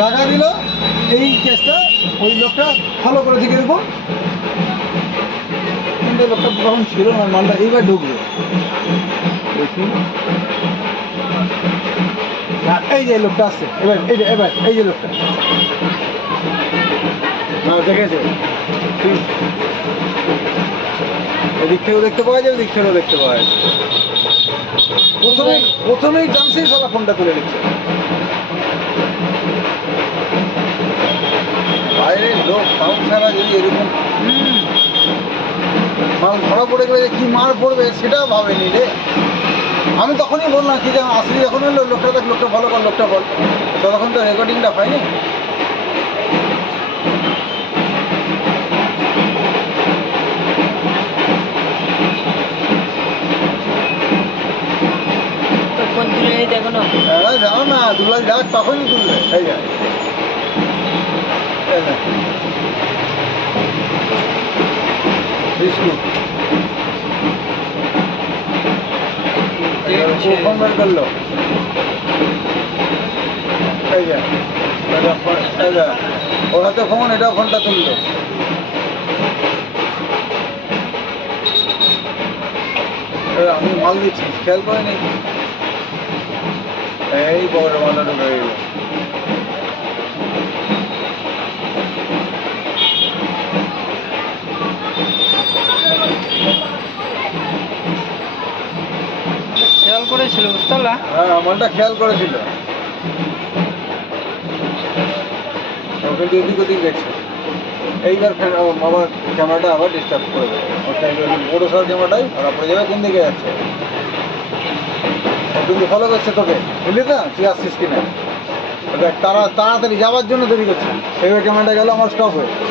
টাকা দিল। এই কেসটা ওই লোকটা ফলো করেছে কীরকম কিন্তু লোকটা তখন ছিল না মালটা এইবার দেখুন হ্যাঁ, এই যে লোকটা আসছে এবার এই যে এবার এই যে লোকটা। দেখেছে। এদিক থেকেও দেখতে পাওয়া যায় ওদিক থেকেও দেখতে পাওয়া যায়। প্রথমে প্রথমেই জামসেই সালা ফোনটা তুলে নিচ্ছে। বাইরের লোক পাউন ছাড়া যদি এরকম মাল ধরা পড়ে গেলে কি মার পড়বে সেটাও ভাবেনি রে। আমি তখনই বললাম কি যেন আসলি যখন হলো লোকটা দেখ লোকটা ভালো কর লোকটা বল ততক্ষণ তো রেকর্ডিংটা হয়নি। হ্যাঁ যাও না দুলাল যাক তখনই তুলবে। এই যা। বের করল এই যা ফোন- ওর হাতে ফোন এটা ফোনটা তুললো। আমি মাল দিচ্ছি। খেয়াল করে নি এই বড় মালটা ঢুকে গেল। খেয়াল করেছিল বুঝতে পারলা হ্যাঁ মালটা খেয়াল করেছিল। ও কিন্তু এদিক ওদিক দেখছে। এইবার আবার ক্যামেরাটা আবার ডিস্টার্ব করে দেবে। বড় সর ক্যামেরাটাই ধরা পড়ে যাবে কোন দিকে যাচ্ছে? কিন্তু ফলো করছে তোকে। বুঝলি তো? তুই আসছিস কিনা? তারা তাড়াতাড়ি যাওয়ার জন্য দেরি করছে। এইবার ক্যামেরাটা গেল, আমার স্টপ হয়ে